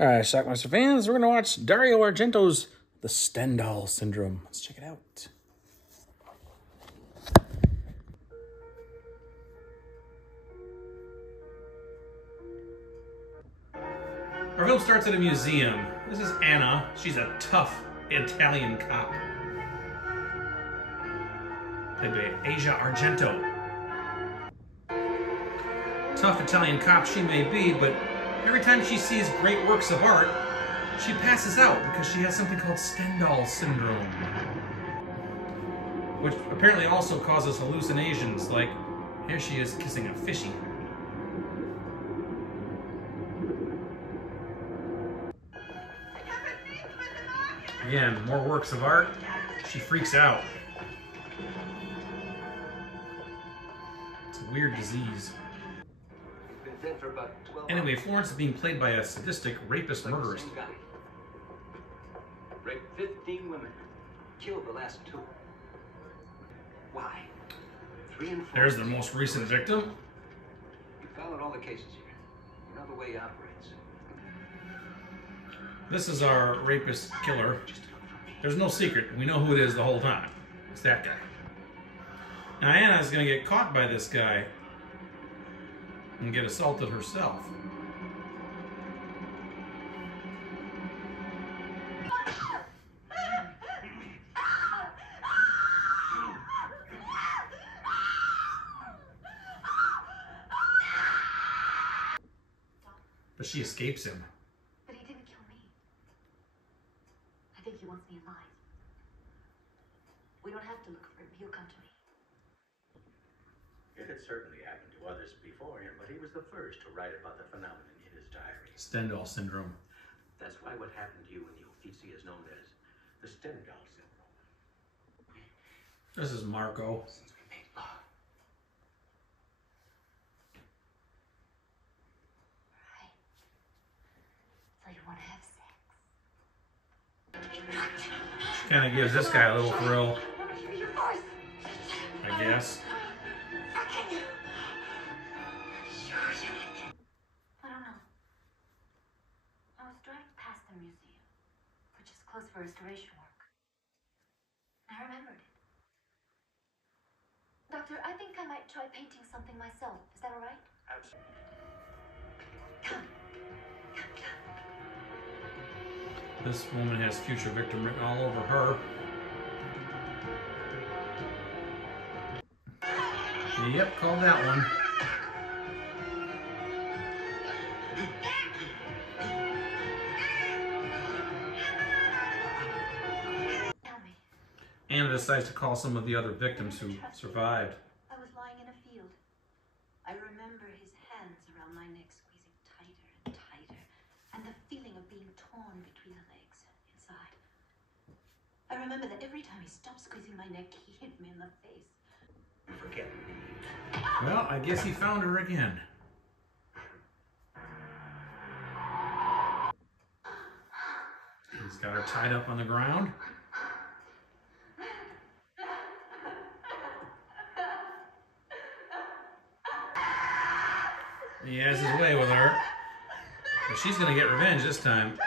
All right, Schlockmeister fans, we're going to watch Dario Argento's The Stendhal Syndrome. Let's check it out. Our film starts at a museum. This is Anna. She's a tough Italian cop, played by Asia Argento. Tough Italian cop she may be, but every time she sees great works of art, she passes out because she has something called Stendhal Syndrome, which apparently also causes hallucinations, like here she is kissing a fishy. Again, more works of art, she freaks out. It's a weird disease. Anyway, Florence is being played by a sadistic rapist murderess. Raped 15 women, killed the last 2. Why? 3 and 4. There's the most recent victim. You followed all the cases here. You know the way he operates. This is our rapist killer. There's no secret. We know who it is the whole time. It's that guy. Now Anna's gonna get caught by this guy and get assaulted herself. But she escapes him. But he didn't kill me. I think he wants me alive. We don't have to look for him. He'll come to me. It had certainly happened to others before him, but he was the first to write about the phenomenon in his diary. Stendhal Syndrome. That's why what happened to you in the Uffizi is known as the Stendhal Syndrome. This is Marco. Since we made love. Right. So you want to have sex? She kind of gives this guy a little thrill, I guess. I don't know. I was driving past the museum, which is closed for restoration work. I remembered it. Doctor, I think I might try painting something myself. Is that all right? Absolutely. Come. This woman has future victim written all over her. Yep, called that one. Tell me. Anna decides to call some of the other victims who survived. I was lying in a field. I remember his hands around my neck squeezing tighter and tighter, and the feeling of being torn between the legs inside. I remember that every time he stopped squeezing my neck, he hit me in the face. Forget me. Well, I guess he found her again. He's got her tied up on the ground. He has his way with her. But she's gonna get revenge this time.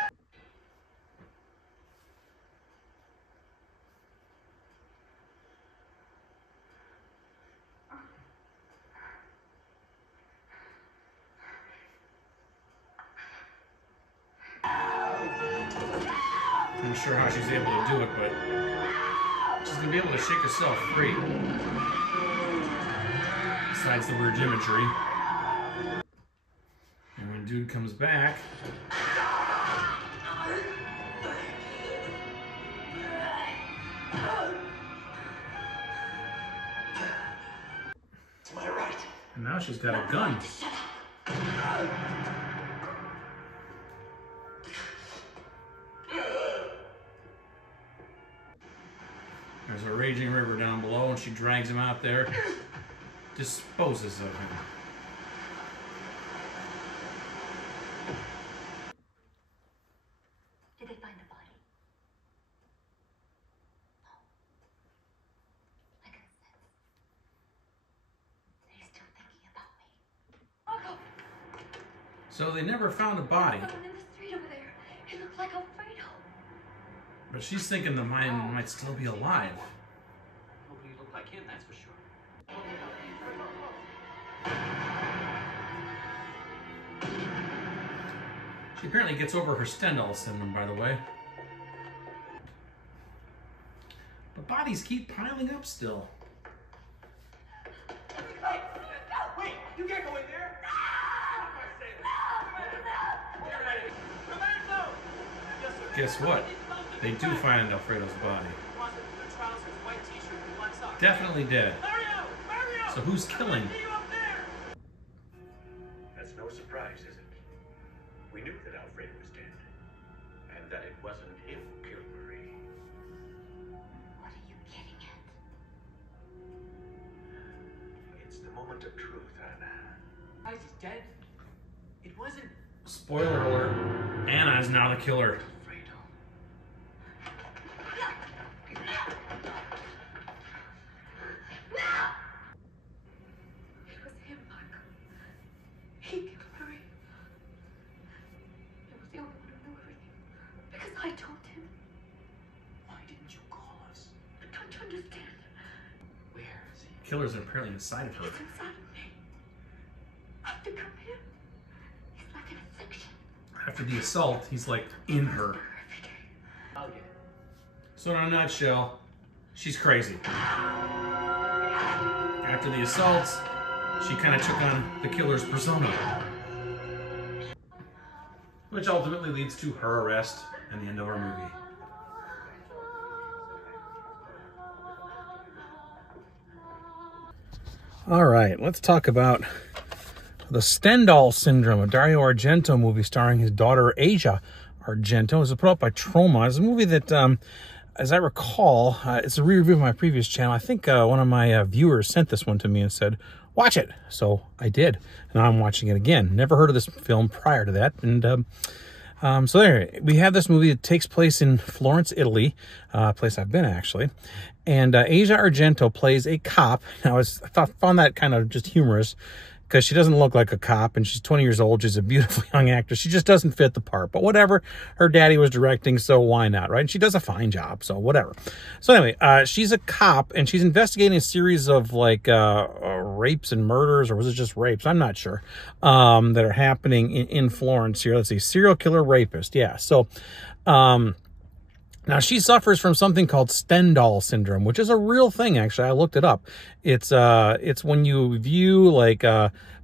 I'm not sure how she's able to do it, but she's gonna be able to shake herself free. Besides the weird imagery. And when dude comes back, To my right. and now she's got a gun. There's a raging river down below, and she drags him out there, disposes of him. Did they find the body? No. I can sense that he's still thinking about me. Marco! So they never found a body. Someone in the street over there. But she's thinking the man might still be alive. Nobody looked like him, that's for sure. She apparently gets over her Stendhal syndrome, by the way. But bodies keep piling up still. Wait, you can't go in there. Guess what? They do find Alfredo's body. Definitely dead. So who's killing? That's no surprise, is it? We knew that Alfredo was dead. And that it wasn't him who killed Marie. What are you getting at? It's the moment of truth, Anna. Why is he dead? It wasn't. Spoiler alert. Anna is now the killer. Alfredo. It was him, Mark. He killed Marie. He was the only one who knew everything. Because I told him. Why didn't you call us? Don't you understand? Where is he? Killer's apparently inside of her. He's inside of me. I've become him. He's like an infection. After the assault, he's like in her. I'll get it. So in a nutshell, she's crazy. After the assaults, she kind of took on the killer's persona. Which ultimately leads to her arrest and the end of our movie. All right, let's talk about the Stendhal Syndrome, a Dario Argento movie starring his daughter Asia Argento. It was put out by Troma. It's a movie that, as I recall, it's a re-review of my previous channel. I think one of my viewers sent this one to me and said, watch it. So I did, and now I'm watching it again. Never heard of this film prior to that. And so there, we have this movie that takes place in Florence, Italy, a place I've been actually. And Asia Argento plays a cop. Now, I found that kind of just humorous because she doesn't look like a cop, and she's 20 years old. She's a beautiful young actress. She just doesn't fit the part. But whatever, her daddy was directing, so why not, right? And she does a fine job, so whatever. So anyway, she's a cop, and she's investigating a series of, like, rapes and murders, or was it just rapes? I'm not sure, that are happening in Florence here. Let's see, serial killer rapist, yeah. So, now, she suffers from something called Stendhal syndrome, which is a real thing, actually. I looked it up. It's when you view, like,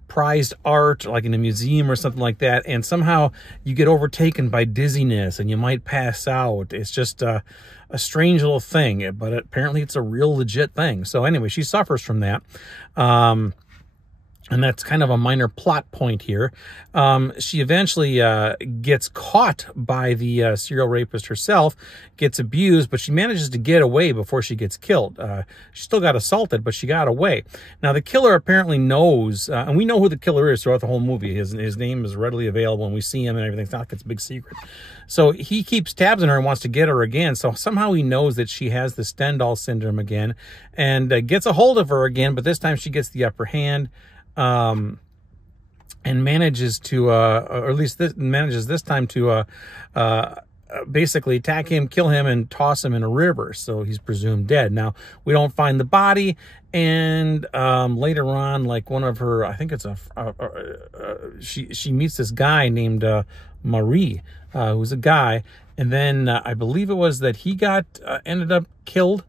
prized art, like in a museum or something like that, and somehow you get overtaken by dizziness and you might pass out. It's just a strange little thing, but apparently it's a real legit thing. So anyway, she suffers from that. And that's kind of a minor plot point here. She eventually gets caught by the serial rapist herself, gets abused, but she manages to get away before she gets killed. She still got assaulted, but she got away. Now, the killer apparently knows, and we know who the killer is throughout the whole movie. His name is readily available, and we see him and everything. It's not like it's a big secret. So he keeps tabs on her and wants to get her again. So somehow he knows that she has the Stendhal syndrome again and gets a hold of her again, but this time she gets the upper hand. And manages to, or at least manages this time to, basically attack him, kill him, and toss him in a river. So he's presumed dead. Now, we don't find the body. And, later on, like one of her, I think it's she meets this guy named, Marie, who's a guy. And then, I believe it was that he ended up killed.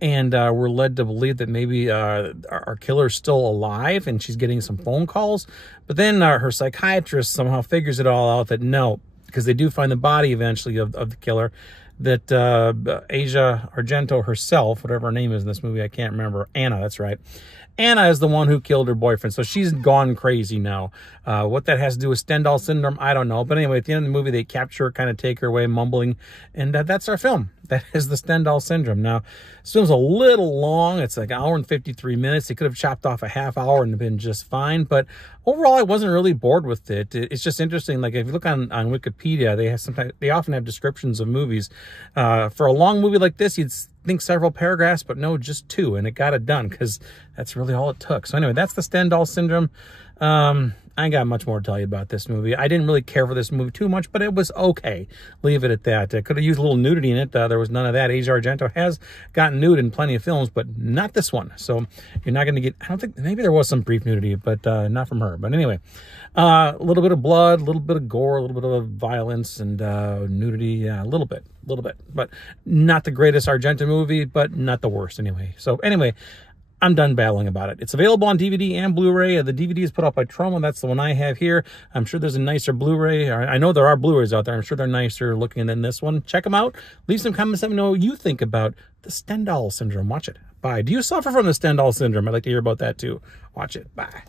And we're led to believe that maybe our killer's still alive and she's getting some phone calls. But then her psychiatrist somehow figures it all out that no, because they do find the body eventually of the killer, that Asia Argento herself, whatever her name is in this movie, I can't remember. Anna, that's right. Anna is the one who killed her boyfriend. So she's gone crazy now. What that has to do with Stendhal syndrome, I don't know. But anyway, at the end of the movie, they capture her, kind of take her away, mumbling. And that's our film. That is the Stendhal syndrome. Now, this film's a little long. It's like an hour and 53 minutes. They could have chopped off a half hour and been just fine. But overall, I wasn't really bored with it. It's just interesting. Like, if you look on Wikipedia, they often have descriptions of movies. For a long movie like this, you'd think several paragraphs, but no, just 2, and it got it done because that's really all it took. So anyway, that's the Stendhal Syndrome. I ain't got much more to tell you about this movie. I didn't really care for this movie too much, but it was okay. Leave it at that. I could have used a little nudity in it. There was none of that. Asia Argento has gotten nude in plenty of films, but not this one. So you're not going to get, I don't think, maybe there was some brief nudity, but not from her. But anyway, a little bit of blood, a little bit of gore, a little bit of violence and nudity. Yeah, a little bit, but not the greatest Argento movie, but not the worst anyway. So anyway, I'm done babbling about it. It's available on DVD and Blu-ray. The DVD is put out by Troma. That's the one I have here. I'm sure there's a nicer Blu-ray. I know there are Blu-rays out there. I'm sure they're nicer looking than this one. Check them out. Leave some comments. Let me know what you think about the Stendhal Syndrome. Watch it. Bye. Do you suffer from the Stendhal Syndrome? I'd like to hear about that too. Watch it. Bye.